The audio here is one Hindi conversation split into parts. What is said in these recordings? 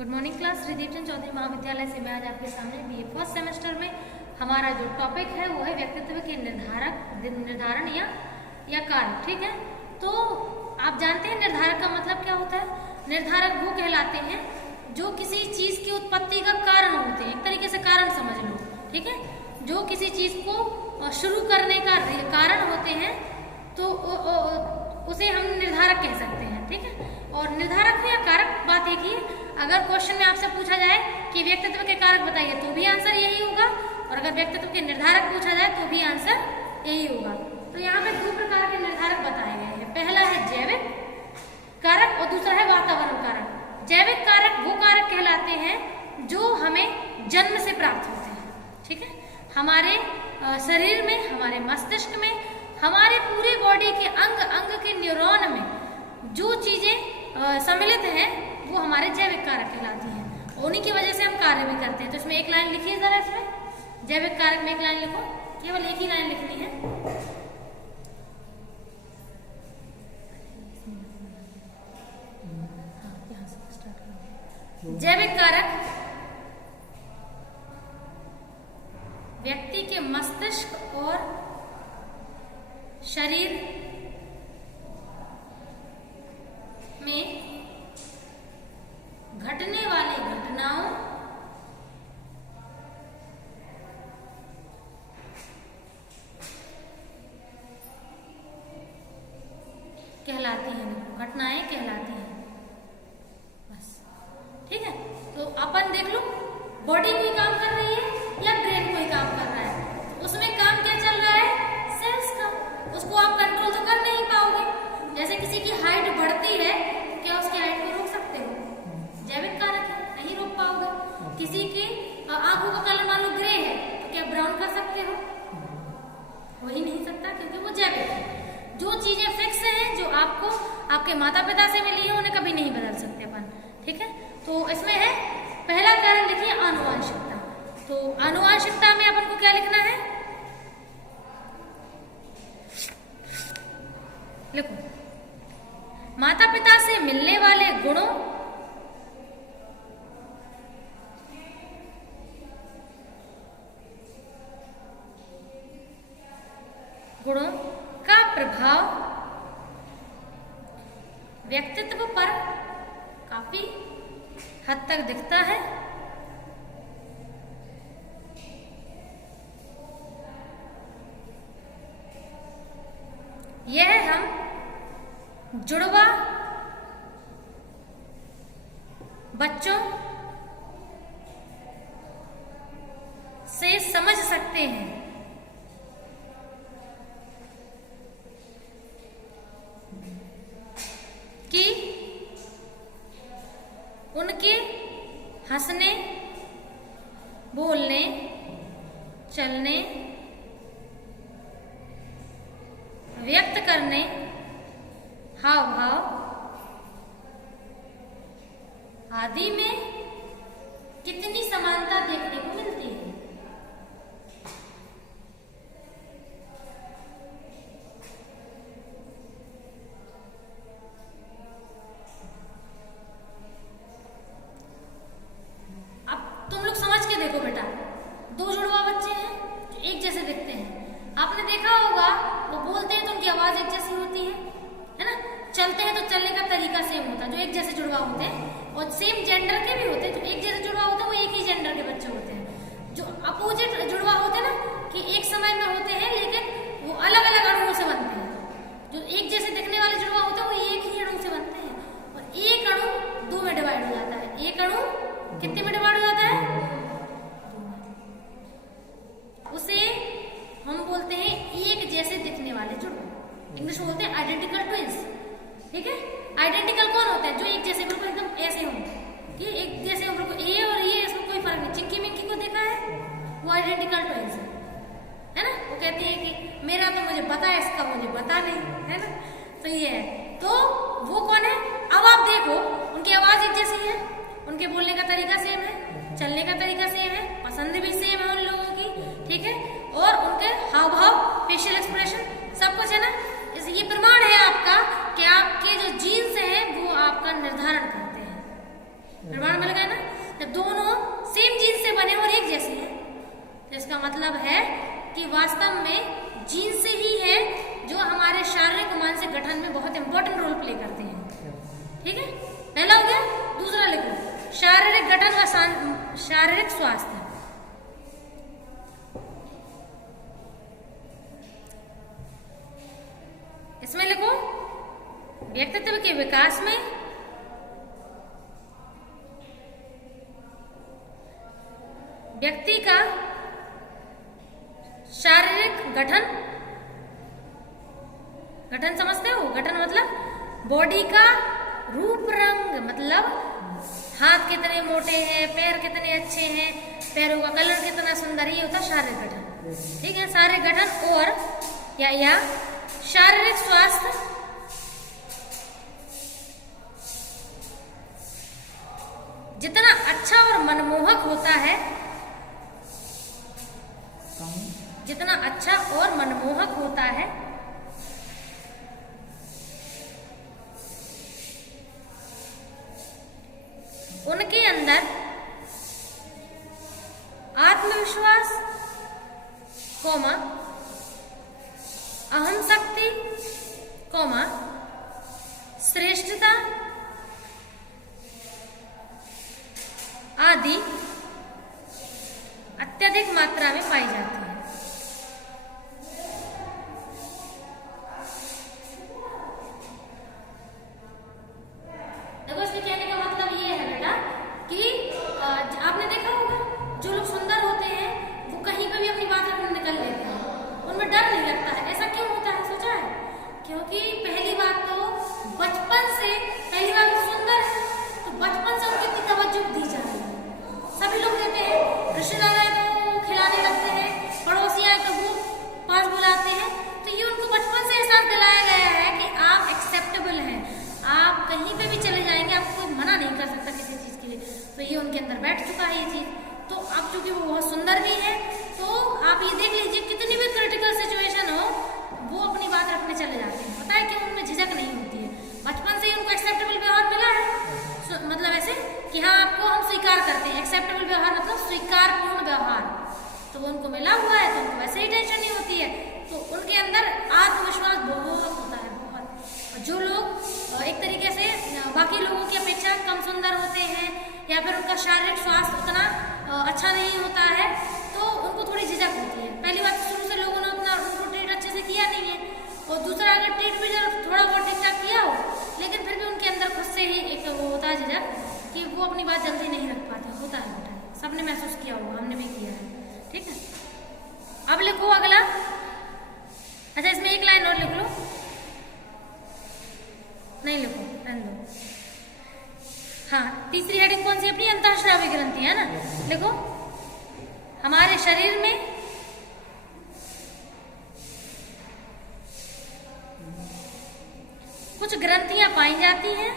Good morning class. Shrideep Chand Chaudhary Mahavidyalaya से मैं आज आपके सामने बीए फर्स्ट सेमेस्टर में हमारा जो टॉपिक है वो है व्यक्तित्व के निर्धारण या कारक। ठीक है, तो आप जानते हैं निर्धारक का मतलब क्या होता है। निर्धारक वो कहलाते हैं जो किसी चीज की उत्पत्ति का कारण होते हैं, एक तरीके से कारण समझ लो। ठीक है, जो किसी चीज को शुरू करने का कारण होते हैं तो उसे हम निर्धारक कह सकते हैं। ठीक है, और निर्धारक या कारक बात एक ही है। अगर क्वेश्चन में आपसे पूछा जाए कि व्यक्तित्व के कारक बताइए तो भी आंसर यही होगा, और अगर व्यक्तित्व के निर्धारक पूछा जाए तो भी आंसर यही होगा। तो यहाँ पे दो प्रकार के निर्धारक बताए गए हैं। पहला है जैविक कारक और दूसरा है वातावरण कारक। जैविक कारक वो कारक कहलाते हैं जो हमें जन्म से प्राप्त होते हैं। ठीक है, हमारे शरीर में, हमारे मस्तिष्क में, हमारे पूरे बॉडी के अंग अंग के न्यूरॉन में जो चीजें सम्मिलित हैं वो हमारे जैविक कारक कहलाती हैं। उन्हीं की वजह से हम कार्य भी करते हैं। तो इसमें एक लाइन लिखिए जरा, इसमें जैविक कारक में एक लाइन लिखो, केवल एक ही लाइन लिखनी है। जैविक कारक व्यक्ति के मस्तिष्क और शरीर में घटने वाली घटनाओं कहलाती हैं, घटनाएं कहलाती हैं। बस ठीक है, तो अपन देख लो, बॉडी कोई काम कर रही है या ब्रेन कोई काम कर रहा है, तो उसमें काम क्या चल रहा है, सेल्स का। उसको आप कंट्रोल तो कर नहीं पाओगे। जैसे किसी की हाइट बढ़ती है, क्या उसकी हाइट को रोक सकते हो? जैविक कारक है, नहीं रोक पाओगे। किसी की आंखों का कलर मान लो ग्रे है, तो क्या ब्राउन कर सकते हो? हो ही नहीं सकता, क्योंकि वो जैविक है। जो चीजें फिक्स हैं, जो आपको आपके माता पिता से मिली है, उन्हें कभी नहीं बदल सकते अपन। ठीक है, तो इसमें है पहला कारण लिखिए आनुवांशिकता। तो आनुवांशिकता में अपन को क्या लिखना है, लिखो, माता पिता से मिलने वाले गुणों का प्रभाव व्यक्तित्व पर काफी हद तक दिखता है। यह हम जुड़वा बच्चों से समझ सकते हैं कि उनके हंसने, बोलने, चलने, व्यक्त करने, हाव भाव आदि में कितनी समानता देखने को मिलती है। तुम लोग समझ के देखो बेटा, दो जुड़वा बच्चे हैं जो एक जैसे दिखते हैं। आपने देखा होगा वो बोलते हैं तो उनकी आवाज एक जैसी होती है ना। चलते हैं तो चलने का तरीका सेम होता है, जो एक जैसे जुड़वा होते हैं। और सेम जेंडर के भी होते हैं, जो एक जैसे जुड़वा होते हैं वो एक ही जेंडर के बच्चे होते हैं। जो अपोजिट जुड़वा होते हैं ना, कि एक समय में होते हैं लेकिन वो अलग अलग अणुओं से बनते हैं। जो एक जैसे दिखने वाले जुड़वा होते हैं वो एक ही अणु से बनते हैं, और एक अणु दो में डिवाइड हो जाता है। एक अणु कितने में डिवाइड हो जाता है? उसे हम बोलते हैं एक जैसे दिखने वाले जुड़वा। इंग्लिश में बोलते हैं आइडेंटिकल ट्विंस। ठीक है, आइडेंटिकल कौन होता है? जो एक जैसे बिल्कुल एकदम ऐसे हों, ये एक जैसे हो बिल्कुल, ये और ये, इसमें कोई फर्क नहीं। चिक्की मिक्की को देखा है, वो आइडेंटिकल ट्विंस है ना। वो कहती है कि मेरा तो मुझे पता है, इसका मुझे पता नहीं, है ना। तो ये है, तो वो कौन है? अब आप देखो, उनकी आवाज एक जैसी है, उनके बोलने का तरीका सेम है, चलने का तरीका सेम है, पसंद भी सेम है उन लोगों की। ठीक है, और उनके हाव भाव, फेशियल एक्सप्रेशन सब कुछ है ना। ये प्रमाण है आपका कि आपके जो जीन्स हैं वो आपका निर्धारण करते हैं। प्रमाण मिल गया ना। दोनों सेम जीन्स से बने और एक जैसे हैं। तो इसका मतलब है कि वास्तव में जीन्स ही है जो हमारे शारीरिक मानसिक गठन में बहुत इंपॉर्टेंट रोल प्ले करते हैं। ठीक है, पहला हो गया। दूसरा लिखो शारीरिक गठन व शारीरिक स्वास्थ्य। इसमें लिखो व्यक्तित्व के विकास में व्यक्ति का शारीरिक गठन, गठन समझते हो? गठन मतलब बॉडी का रूप रंग, मतलब हाथ कितने मोटे हैं, पैर कितने अच्छे हैं, पैरों का कलर कितना सुंदर, ये होता है शारीरिक गठन। ठीक है, शारीरिक गठन और या शारीरिक स्वास्थ्य जितना अच्छा और मनमोहक होता है, जितना अच्छा और मनमोहक होता है, उनके अंदर आत्मविश्वास, अहम शक्ति, श्रेष्ठता आदि अत्यधिक मात्रा में पाई जाती है। देखो इसके कहने का मतलब ये है बेटा कि आपने देखा होगा जो लोग सुंदर होते हैं वो कहीं पे भी अपनी बात रखने निकल लेते हैं, उनमें डर नहीं लगता है। ऐसा क्यों होता है, सोचा है? क्योंकि पहली बात तो बचपन से, पहली बात सुंदर है तो बचपन से उनकी इतनी तवज्जो दी जा रही है। सभी लोग कहते हैं, रिश्तेदार आए तो खिलाने लगते हैं, पड़ोसी आए तो वो पास बुलाते हैं, तो ये उनको बचपन से एहसास दिलाया गया है कि आप एक्सेप्टेबल हैं, आप कहीं पे भी चले जाएंगे, आपको कोई मना नहीं कर सकता किसी चीज के लिए। तो ये उनके अंदर बैठ चुका है ये चीज। तो अब चूंकि वो बहुत सुंदर भी है तो आप ये देख लीजिए कितनी भी क्रिटिकल सिचुएशन हो वो अपनी बात रखने चले जाते हैं। पता है कि उनमें झिझक नहीं होती है, बचपन से ही उनको एक्सेप्टेबल व्यवहार मिला है। मतलब ऐसे कि हाँ आपको हम स्वीकार करते हैं, एक्सेप्टेबल व्यवहार मतलब स्वीकारपूर्ण व्यवहार, तो वो उनको मिला हुआ है तो उनको वैसे ही टेंशन नहीं होती है। तो उनके अंदर आत्मविश्वास बहुत होता है, बहुत। जो लोग एक तरीके से बाकी लोगों की अपेक्षा कम सुंदर होते हैं या फिर उनका शारीरिक स्वास्थ्य उतना अच्छा नहीं होता है तो उनको थोड़ी झिझक होती है। पहली बात शुरू से लोगों ने उतना उनको ट्रीट अच्छे से किया नहीं है, और दूसरा अगर ट्रीट भी थोड़ा बहुत ठीक ठाक किया हो लेकिन फिर भी उनके अंदर खुद से ही एक वो होता है झिझक कि वो अपनी बात जल्दी नहीं रख पाते। होता है बेटा, सबने महसूस किया होगा, हमने भी किया है। ठीक है, अब लिखो अगला। अच्छा इसमें एक लाइन और लिख लो, नहीं लिखो, रहने दो। हाँ, तीसरी हेडिंग कौन सी अपनी? अंतःस्रावी ग्रंथि है ना। लिखो हमारे शरीर में कुछ ग्रंथियां पाई जाती हैं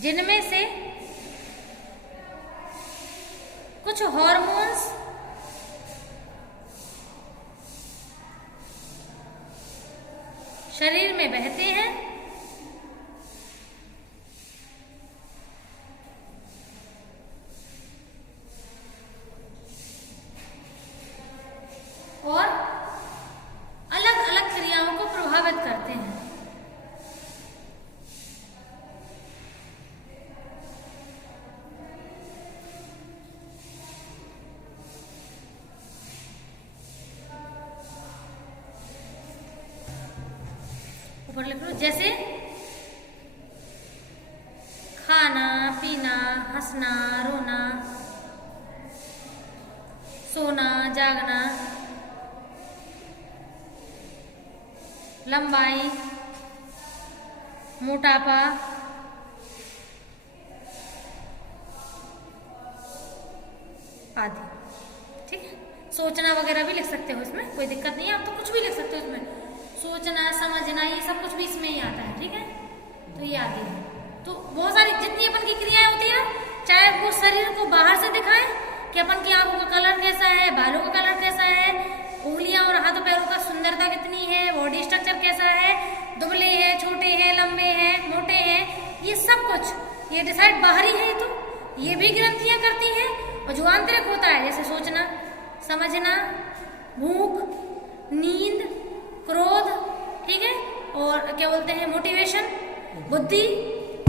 जिनमें से कुछ हार्मोन्स शरीर में बहते हैं और अलग अलग क्रियाओं को प्रभावित करते हैं। ऊपर लिख लो, जैसे खाना पीना, हंसना रोना, सोना जागना, लंबाई, मोटापा, आदि। ठीक है, सोचना वगैरह भी लिख सकते हो इसमें, कोई दिक्कत नहीं है, आप तो कुछ भी लिख सकते हो इसमें। सोचना समझना ये सब कुछ भी इसमें ही आता है। ठीक है, तो ये आगे है। तो बहुत सारी जितनी अपन की क्रियाएं होती है, चाहे वो शरीर को बाहर से दिखाएं कि अपन की आंखों का कलर कैसा है, बालों का कलर कैसा है, उंगलियां और हाथों पैरों का सुंदरता कितनी है, बॉडी स्ट्रक्चर कैसा है, दुबले हैं, छोटे हैं, लंबे हैं, मोटे हैं, ये डिसाइड बाहरी है, तो ये भी ग्रंथियां करती हैं। और जो आंतरिक होता है जैसे सोचना, समझना, भूख, नींद, क्रोध, ठीक है, और क्या बोलते हैं मोटिवेशन, बुद्धि,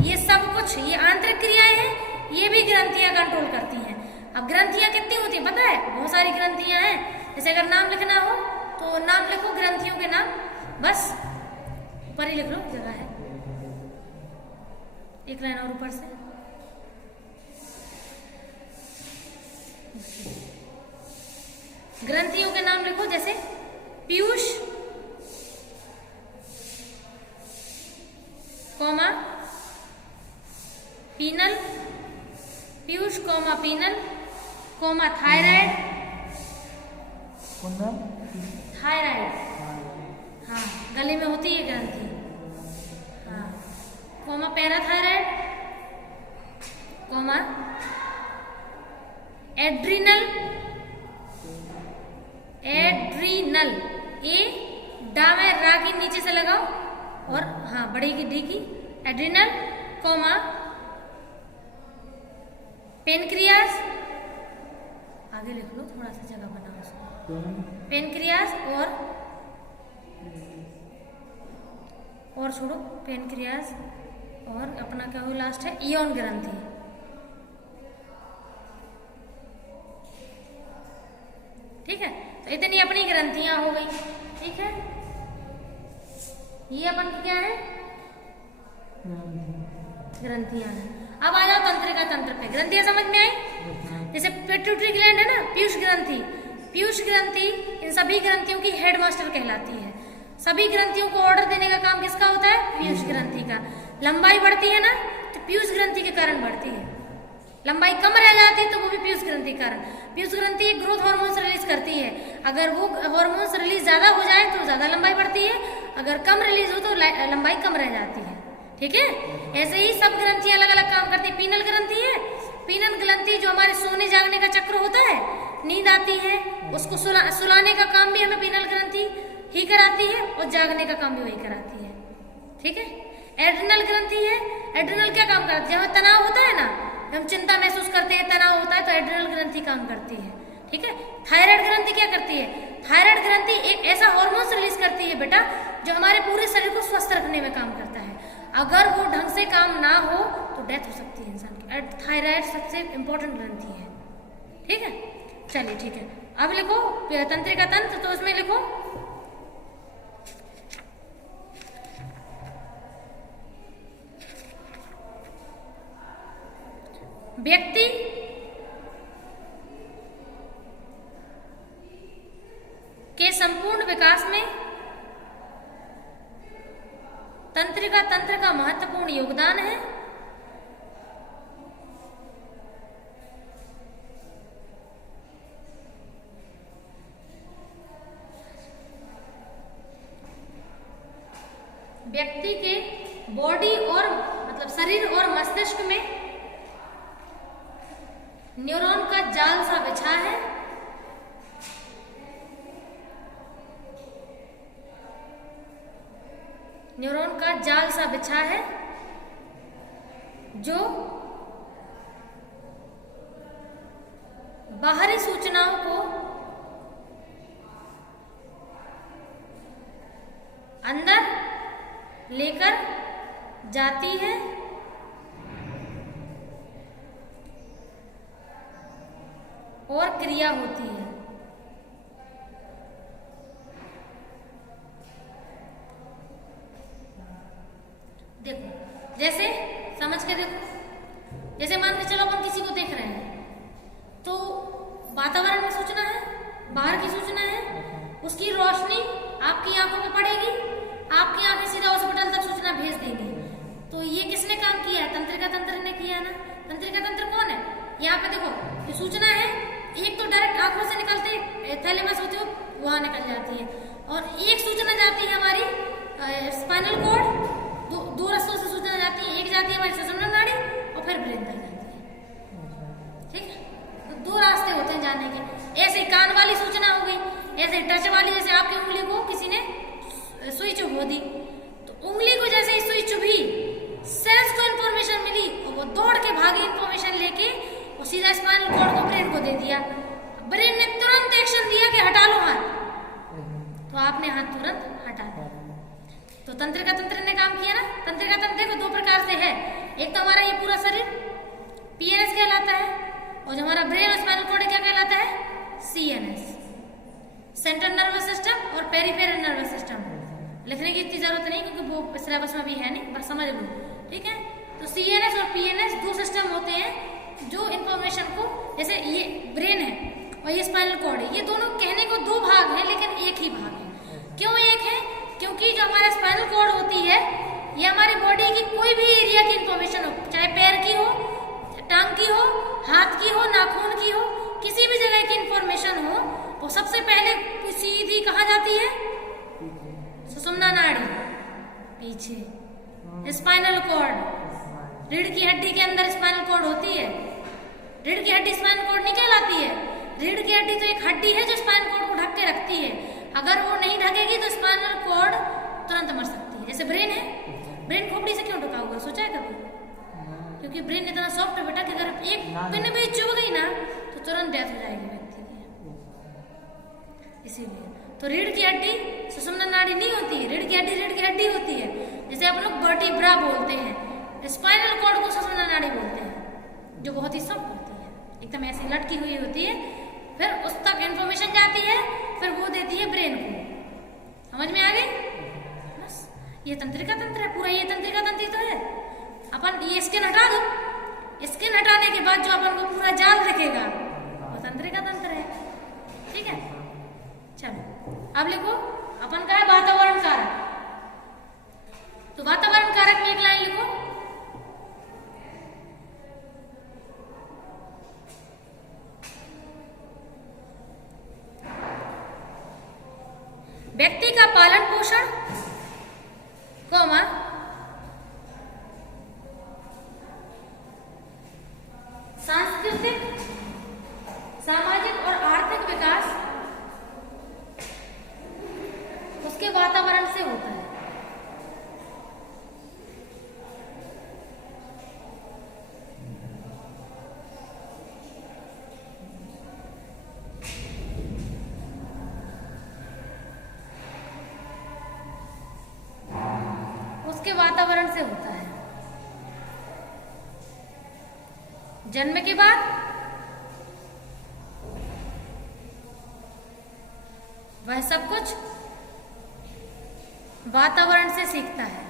ये सब कुछ ये आंतरिक क्रियाएं हैं, ये भी ग्रंथियां कंट्रोल करती हैं। अब ग्रंथियां कितनी होती हैं पता है? बहुत सारी ग्रंथियां हैं। जैसे अगर नाम लिखना हो तो नाम लिखो ग्रंथियों के नाम, बस ऊपर ही लिख लो, जगह है, एक लाइन और ऊपर से। ग्रंथियों के नाम लिखो, जैसे पीयूष, कॉमा पीनल, पीयूष comma pineal, comma thyroid, thyroid, हाँ गले में होती है ग्रंथि, हाँ, comma parathyroid, comma adrenal, adrenal, ए डा में रा की नीचे से लगाओ और हाँ बड़ी की डी की, एड्रीनल, कॉमा पेनक्रियास, आगे लिख लो, थोड़ा सा जगह बनाओ उसको, पेनक्रियास और छोड़ो पेनक्रियास, और अपना क्या हो लास्ट है इयन ग्रंथि। ठीक है, तो इतनी अपनी ग्रंथियां हो गई। ठीक है, ये अपन की क्या है ग्रंथियां हैं। अब आ जाओ तंत्रिका तंत्र पे। ग्रंथियां समझ में आई? जैसे पिट्यूटरी ग्लैंड है ना, पीयूष ग्रंथि, पीयूष ग्रंथि इन सभी ग्रंथियों की हेडमास्टर कहलाती है। सभी ग्रंथियों को ऑर्डर देने का काम किसका होता है? पीयूष ग्रंथि का। लंबाई बढ़ती है ना तो पीयूष ग्रंथि के कारण बढ़ती है, लंबाई कम रह जाती है तो वो भी पीयूष ग्रंथि के कारण। पीयूष ग्रंथि ग्रोथ हार्मोन्स रिलीज करती है, अगर वो हार्मोन्स रिलीज ज्यादा हो जाए तो ज्यादा लंबाई बढ़ती है, अगर कम रिलीज हो तो लंबाई कम रह जाती है। ठीक है, ऐसे ही सब ग्रंथियां अलग अलग काम करती है। पीनल ग्रंथि है, पीनल ग्रंथि जो हमारे सोने जागने का चक्र होता है, नींद आती है उसको सुलाने का काम भी हमें पीनल ग्रंथि ही कराती है और जागने का काम भी वही कराती है। ठीक है, एड्रिनल ग्रंथि है, एड्रिनल क्या काम करती है? हमें तनाव होता है ना, हम चिंता महसूस करते हैं, तनाव होता है तो एड्रिनल ग्रंथि काम करती है। ठीक है, थायराइड ग्रंथि क्या करती है? थायराइड ग्रंथि एक ऐसा हार्मोन रिलीज करती है बेटा जो हमारे पूरे शरीर को स्वस्थ रखने में काम करता है। अगर वो ढंग से काम ना हो तो डेथ हो सकती है इंसान की। थायराइड सबसे इंपॉर्टेंट ग्रंथि है। ठीक है, चलिए ठीक है, अब लिखो तंत्रिका तंत्र, तो उसमें लिखो व्यक्ति के संपूर्ण विकास में तंत्रिका तंत्र का महत्वपूर्ण योगदान है। व्यक्ति के बॉडी और मतलब शरीर और मस्तिष्क में न्यूरॉन का जाल सा बिछा है, न्यूरॉन का जाल सा बिछा है जो बाहरी सूचनाओं को अंदर लेकर जाती है और क्रिया होती है। देखो, जैसे समझ के देखो, जैसे मान के चलो अपन किसी को देख रहे हैं तो वातावरण में सूचना है, बाहर की सूचना है, उसकी रोशनी आपकी आंखों में पड़ेगी, आपकी आंखें सीधा हॉस्पिटल तक सूचना भेज देंगी। तो ये किसने काम किया है? तंत्रिका तंत्र ने किया ना। तंत्रिका तंत्र कौन है? यहाँ पे देखो, ये सूचना है, एक तो डायरेक्ट आंखों से निकलते थैलेमस होती है वहां निकल जाती है, और एक सूचना जाती है हमारी स्पाइनल कॉर्ड, दो रस्तों से सूचना जाती है, एक जाती है हमारी सुषुम्ना नाड़ी और फिर ब्रेन तक जाती है। ठीक है, तो दो रास्ते होते हैं जाने के। ऐसे कान वाली सूचना हो गई, ऐसे टच वाली, जैसे आपकी उंगली को किसी ने सुई चुभ दी तो उंगली को जैसे ही सुई चुभी, सेंस को इंफॉर्मेशन मिली और वो दो एक तो हमारा ये पूरा शरीर पीएनएस कहलाता है, और जो हमारा ब्रेन और स्पाइनल कॉर्ड क्या कहलाता है, सीएनएस, सेंट्रल नर्वस सिस्टम और पेरिफेरल नर्वस सिस्टम। लिखने की इतनी जरूरत नहीं क्योंकि वो सिलेबस में भी है नहीं, बस समझ लो, ठीक है। तो सीएनएस और पीएनएस दो सिस्टम होते हैं जो इंफॉर्मेशन को, जैसे ये ब्रेन है और ये स्पाइनल कॉर्ड है, ये दोनों कहने को दो भाग हैं लेकिन एक ही भाग है। क्यों एक है? क्योंकि जो हमारा स्पाइनल कॉर्ड होती है ये हमारी बॉडी की कोई भी एरिया की इंफॉर्मेशन हो, चाहे पैर की हो, टांग की हो, हाथ की हो, नाखून की हो, किसी भी जगह की इंफॉर्मेशन हो, वो सबसे पहले सीधी कहाँ जाती है, सुषुम्ना नाड़ी, पीछे स्पाइनल कॉर्ड, रीढ़ की हड्डी के अंदर स्पाइनल कॉर्ड होती है। रीढ़ की हड्डी स्पाइनल कॉर्ड नहीं कहलाती है। रीढ़ की हड्डी तो एक हड्डी है जो स्पाइनल कॉर्ड को ढक के रखती है। अगर वो नहीं ढकेगी तो स्पाइनल कॉर्ड तुरंत मर सकती है। जैसे ब्रेन है, ब्रेन खोपड़ी से क्यों ढका हुआ, सोचा है कभी? क्योंकि ब्रेन इतना सॉफ्ट है बेटा कि अगर एक पिन भी चुभ गई ना तो तुरंत डेथ हो जाएगी व्यक्ति की, इसीलिए। तो रीढ़ की हड्डी सुषुम्ना नाड़ी नहीं होती है, रीढ़ की हड्डी होती है। जैसे आप लोग वर्टिब्रा बोलते हैं, स्पाइनल कॉर्ड को सुषुम्ना नाड़ी बोलते हैं, जो बहुत ही सॉफ्ट होती है, एकदम ऐसी लटकी हुई होती है। फिर उस तक इंफॉर्मेशन जाती है, फिर वो देती है ब्रेन को। समझ में आ गई? बस ये तंत्रिका तंत्र है पूरा, ये तंत्रिका तंत्र तो है। अपन ये स्किन हटा दो, स्किन हटाने के बाद जो अपन को पूरा जाल दिखेगा वो तंत्रिका तंत्र है, ठीक है। चलो अब लिखो, अपन का है वातावरण कारक। तो वातावरण कारक में एक लाइन लिखो, व्यक्ति का पालन पोषण, कोमा सांस्कृतिक, सामाजिक और आर्थिक विकास उसके वातावरण से होता है। उसके वातावरण से होता है। जन्म के बाद वह सब कुछ वातावरण से सीखता है।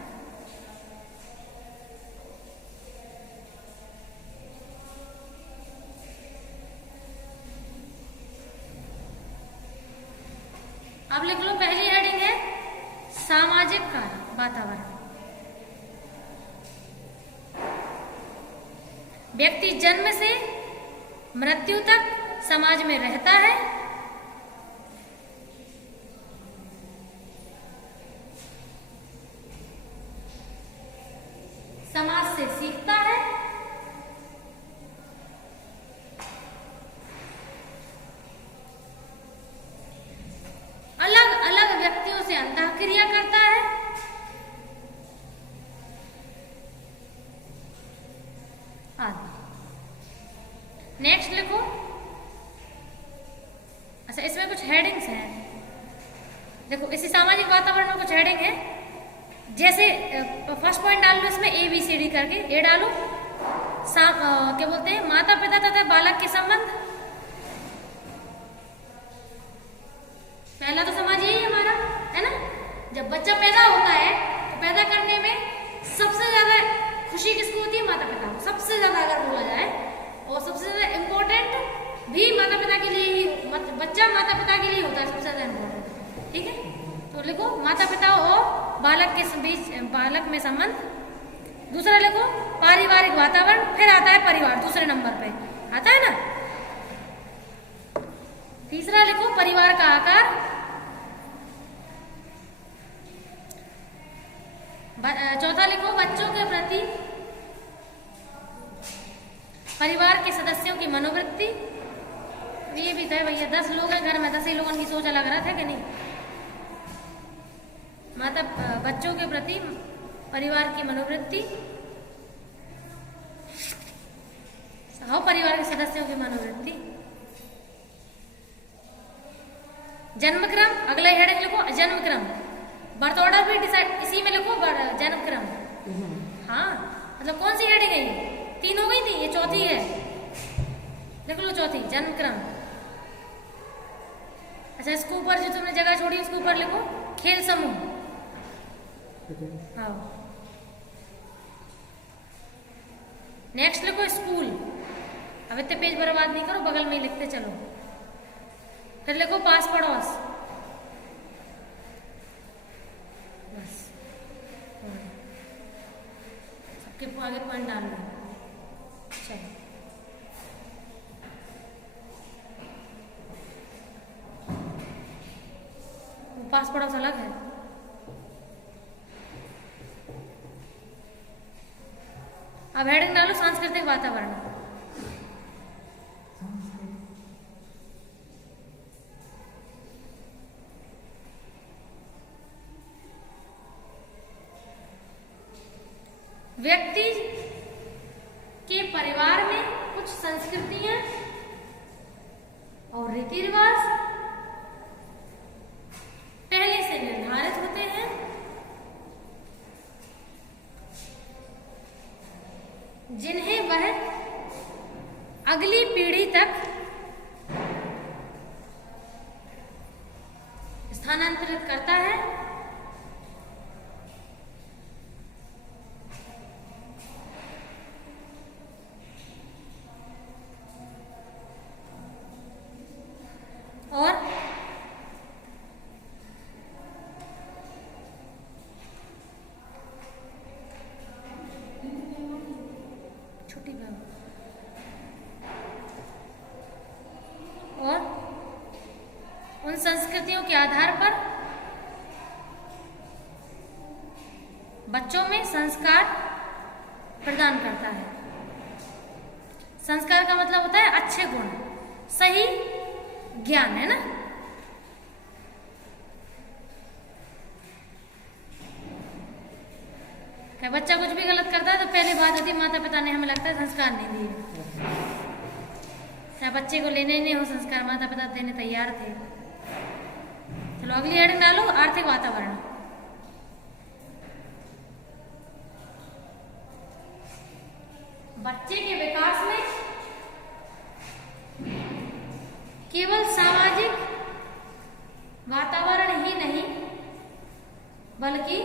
अब लिख लो, पहली हेडिंग है सामाजिक कारक, वातावरण। व्यक्ति जन्म से मृत्यु तक समाज में रहता है। समाज से सीखता है। अलग अलग व्यक्तियों से अंतःक्रिया करता है। आदि। नेक्स्ट लिखो। अच्छा, इसमें कुछ हेडिंग्स हैं, देखो इसी सामाजिक वातावरण में कुछ हेडिंग है। जैसे फर्स्ट पॉइंट डाल लो इसमें ABCD करके। ए डालो, क्या बोलते हैं, माता पिता तथा बालक के संबंध। पहला तो समाज यही है हमारा, है ना। जब बच्चा पैदा होता है तो पैदा करने में सबसे ज्यादा खुशी किसको होती है? माता पिता को, सबसे ज्यादा अगर बोला जाए। और सबसे ज्यादा इम्पोर्टेंट भी माता पिता के लिए ही, बच्चा माता पिता के लिए होता है सबसे ज्यादा इम्पोर्टेंट, ठीक है। तो लिखो माता पिता और बालक के बीच, बालक में संबंध। दूसरा लिखो पारिवारिक वातावरण, फिर आता है परिवार, दूसरे नंबर पे आता है ना। तीसरा लिखो परिवार का आकार। चौथा लिखो बच्चों के प्रति परिवार के सदस्यों की मनोवृत्ति। ये भी था भैया, 10 लोग हैं घर में, 10 ही लोगों की सोच अलग रहा था कि नहीं। बच्चों के प्रति परिवार की मनोवृत्ति, परिवार के सदस्यों की मनोवृत्ति। जन्मक्रम, अगला हेडिंग लिखो जन्मक्रम। बर्थ ऑर्डर भी डिसाइड इसी में लिखो, जन्मक्रम। हाँ, मतलब कौन सी हेडिंग है ये? 3 हो गई थी, ये चौथी है। लिख लो चौथी, जन्म क्रम। अच्छा, इसके ऊपर जो तुमने जगह छोड़ी उसके ऊपर लिखो खेल समूह। हाँ, नेक्स्ट लिखो स्कूल। अब इतने पेज बर्बाद नहीं करो, बगल में ही लिखते चलो। फिर लिखो पास पड़ोस। बस, सबके आगे पॉइंट डाल लो। चलो, पास पड़ोस अलग है। अब हेडिंग डालो सांस्कृतिक वातावरण। व्यक्ति के परिवार में कुछ संस्कृतियां और रीति रिवाज पहले से निर्धारित होते हैं, जिन्हें वह अगली पीढ़ी तक स्थानांतरित करता है। और छोटी बहन और उन संस्कृतियों के आधार पर बच्चों में संस्कार प्रदान करता है। संस्कार का मतलब होता है अच्छे गुण, सही ज्ञान, है ना। क्या बच्चा कुछ भी गलत करता है तो पहली बात होती है माता पिता ने हमें लगता है संस्कार नहीं दिए। क्या बच्चे को लेने ही नहीं हो संस्कार, माता पिता देने तैयार थे। चलो अगली हेडिंग डालो आर्थिक वातावरण। बच्चे के विकास में केवल सामाजिक वातावरण ही नहीं बल्कि